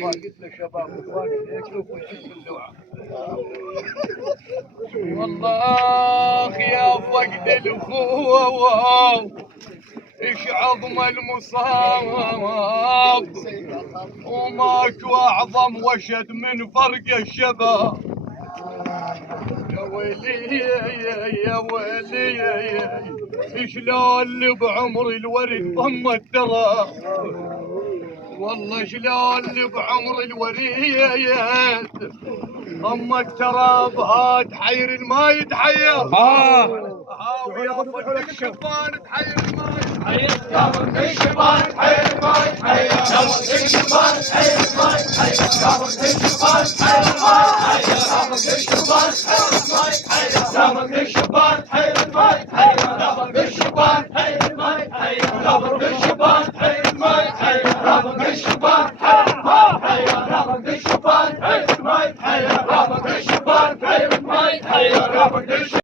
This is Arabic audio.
ما قلت للشباب اخواني يشوفوا يشوفوا اللوعه. والله يا فقد الاخوه ايش عظم المصاب، وماكو اعظم وشد من فرق الشباب. يا ويلي يا ويلي شلون اللي بعمر الورد ضم التراب، والله شلون اللي بعمر الوريد ضم التراب. هاد حير الما يتحير، ويا فك الشبان تحير الما يتحير، يا فك الشبان تحير الما يتحير، يا فك الشبان تحير الما يتحير، يا فك الشبان تحير الما يتحير، يا فك الشبان تحير الما يتحير، يا فك الشبان تحير الما يتحير، يا فك الشبان تحير الما يتحير، يا فك الشبان تحير الما يتحير، يا فك الشبان تحير الما يتحير، يا فك الشبان تحير الما يتحير، يا فك الشبان تحير الما يتحير، يا فك